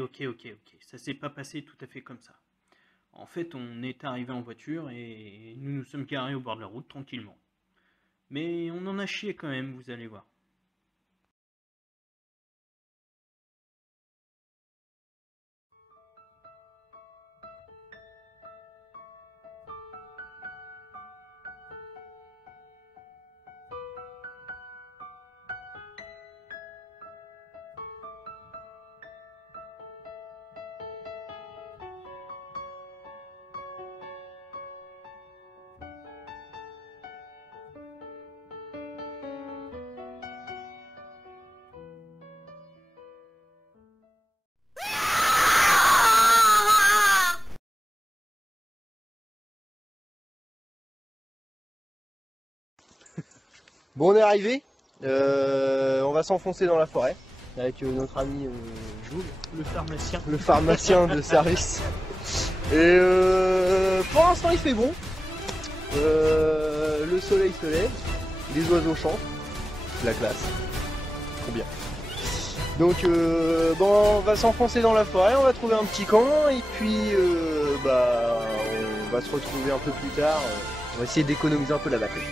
ok. Ça s'est pas passé tout à fait comme ça. En fait, on est arrivé en voiture et nous nous sommes garés au bord de la route tranquillement. Mais on en a chié quand même, vous allez voir. Bon, on est arrivé. On va s'enfoncer dans la forêt avec notre ami Jules, le pharmacien de service. Et pour l'instant, il fait bon. Le soleil se lève, les oiseaux chantent, la classe, trop bien. Donc bon, on va s'enfoncer dans la forêt, on va trouver un petit camp et puis on va se retrouver un peu plus tard. On va essayer d'économiser un peu la batterie.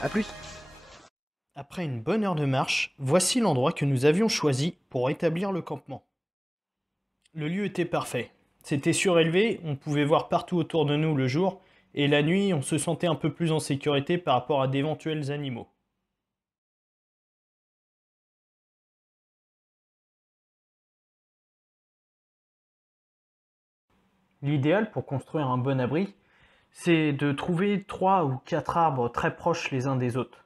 A plus. Après une bonne heure de marche, voici l'endroit que nous avions choisi pour établir le campement. Le lieu était parfait. C'était surélevé, on pouvait voir partout autour de nous le jour, et la nuit, on se sentait un peu plus en sécurité par rapport à d'éventuels animaux. L'idéal pour construire un bon abri, c'est de trouver 3 ou 4 arbres très proches les uns des autres.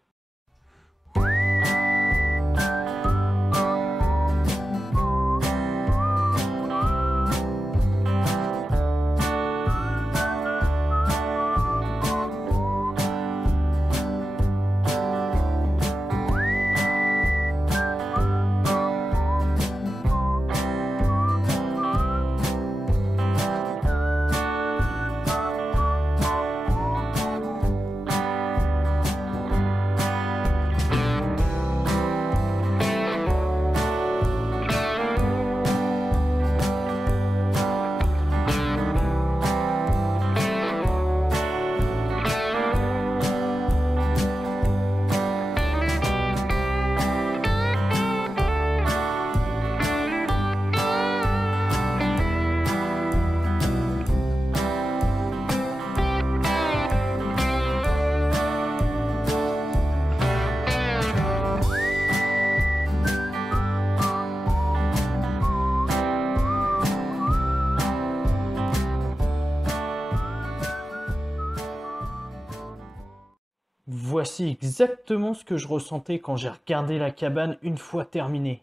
Voici exactement ce que je ressentais quand j'ai regardé la cabane une fois terminée.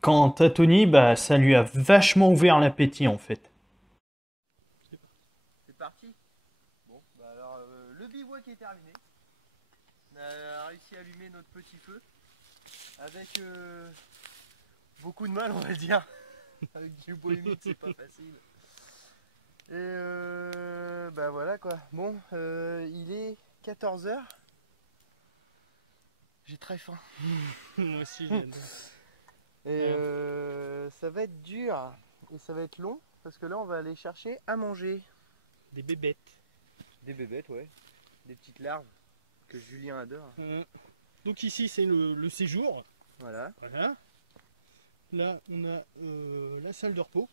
Quant à Tony, ça lui a vachement ouvert l'appétit en fait. C'est parti. Bon, alors le bivouac est terminé. On a réussi à allumer notre petit feu avec beaucoup de mal, on va dire. Avec du bois humide, c'est pas facile. Et voilà quoi. Bon, il est 14 h. J'ai très faim. Moi aussi, Et ça va être dur et ça va être long parce que là on va aller chercher à manger. Des bébêtes. Des bébêtes, ouais. Des petites larves que Julien adore. Donc ici c'est le séjour. Voilà. Voilà. Là on a la salle de repos.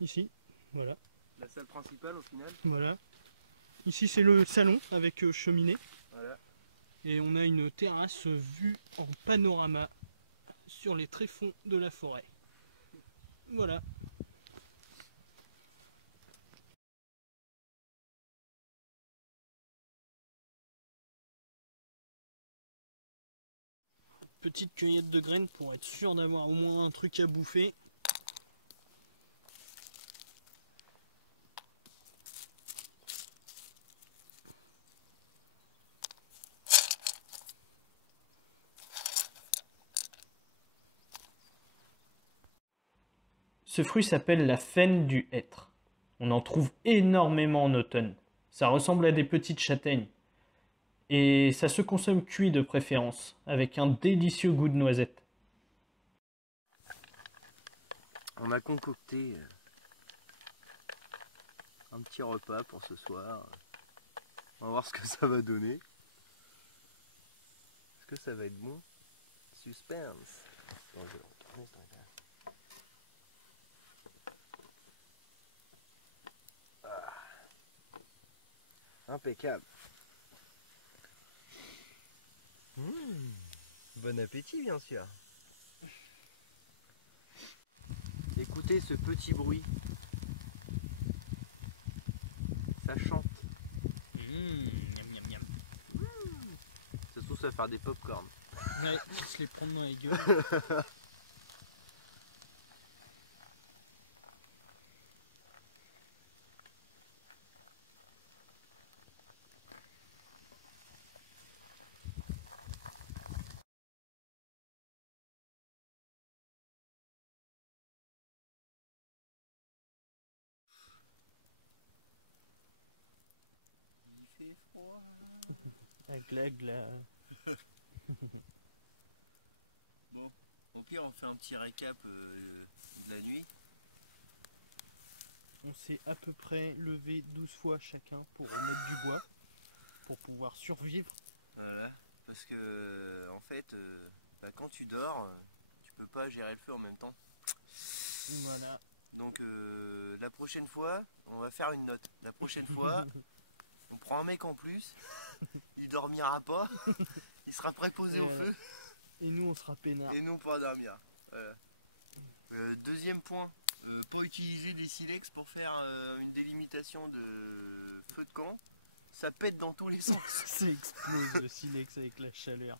Ici. Voilà. La salle principale au final. Voilà. Ici c'est le salon avec cheminée. Voilà. Et on a une terrasse vue en panorama sur les tréfonds de la forêt. Voilà. Petite cueillette de graines pour être sûr d'avoir au moins un truc à bouffer. Ce fruit s'appelle la faine du hêtre. On en trouve énormément en automne. Ça ressemble à des petites châtaignes. Et ça se consomme cuit de préférence, avec un délicieux goût de noisette. On a concocté un petit repas pour ce soir. On va voir ce que ça va donner. Est-ce que ça va être bon? Suspense. Attends, je vais le retourner, ce truc-là. Impeccable. Bon appétit, bien sûr. Écoutez ce petit bruit. Ça chante. Miam miam miam. Ça se trouve, ça va faire des pop-corn. Ouais, je se les prendre dans les gueules. Il fait froid. Gla gla. Bon, au pire, on fait un petit récap de la nuit. On s'est à peu près levé 12 fois chacun pour mettre du bois, pour pouvoir survivre. Voilà, parce que en fait, quand tu dors, tu peux pas gérer le feu en même temps. Voilà. Donc la prochaine fois, on va faire une note. La prochaine fois, on prend un mec en plus, il dormira pas, il sera préposé au feu Et nous on sera peinards. et nous on pourra dormir. Voilà. Deuxième point, pas utiliser des silex pour faire une délimitation de feu de camp. Ça pète dans tous les sens. Ça explose le silex avec la chaleur.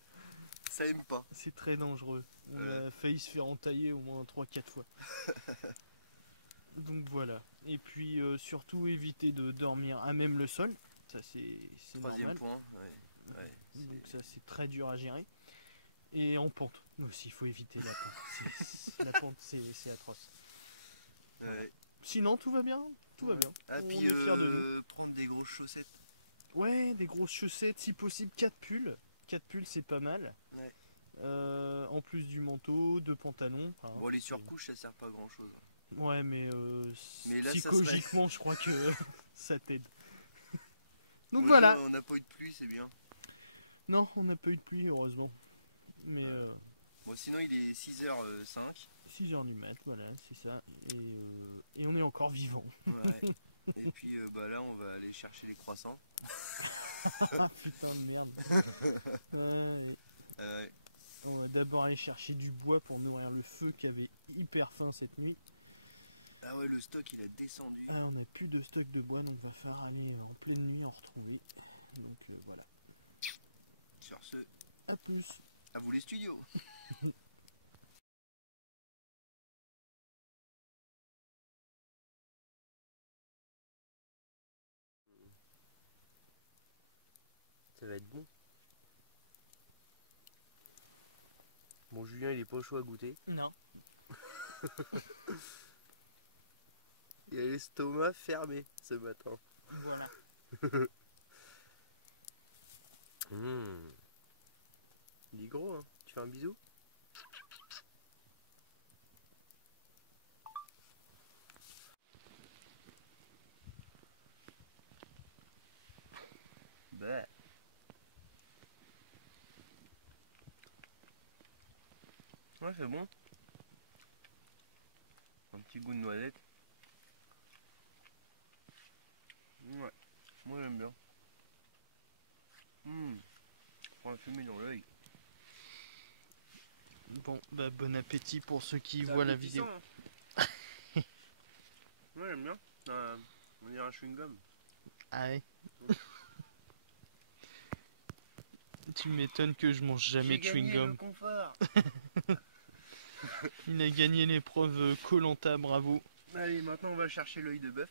Ça aime pas. C'est très dangereux. On a failli se faire entailler au moins 3-4 fois. Donc voilà. Et puis surtout éviter de dormir à même le sol. Ça c'est Troisième normal. point, ouais, Donc ça c'est très dur à gérer. Et en pente aussi, il faut éviter la pente. La pente c'est atroce. ouais. Sinon tout va bien. Tout va bien. Ah, On puis est fiers de nous. prendre des grosses chaussettes. Ouais, des grosses chaussettes, si possible 4 pulls. 4 pulls c'est pas mal. Ouais. En plus du manteau, 2 pantalons. Hein, Bon, les surcouches ça sert pas à grand chose. Ouais, mais Mais là, psychologiquement, je crois que ça t'aide. Donc Bon, voilà. là, on n'a pas eu de pluie, c'est bien. Non, on n'a pas eu de pluie, heureusement. Mais Bon, sinon il est 6h05. 6h du mat, voilà, c'est ça. Et on est encore vivant. Ouais. Et puis là, on va aller chercher les croissants. Ah putain de merde. Ouais. Ouais. On va d'abord aller chercher du bois pour nourrir le feu qui avait hyper faim cette nuit. Ah ouais, le stock il a descendu. Ah, on n'a plus de stock de bois, donc va falloir aller en pleine nuit en retrouver. Donc voilà. Sur ce, A plus. à vous les studios. Ça va être bon. Bon, Julien il est pas chaud à goûter. Non. Il a l'estomac fermé ce matin. Voilà. Il est gros, hein. Tu fais un bisou? Bah. Ouais, c'est bon. Un petit goût de noisette. Ouais, moi j'aime bien. Prends la fumée dans l'œil. Bon, bah bon appétit pour ceux qui C'est voient la appétissant, vidéo. hein. Ouais, j'aime bien. On dirait un chewing-gum. Ah ouais. Tu m'étonnes que je mange jamais de J'ai gagné le chewing-gum. confort. Il a gagné l'épreuve Koh-Lanta, bravo. Allez, maintenant on va chercher l'œil de bœuf.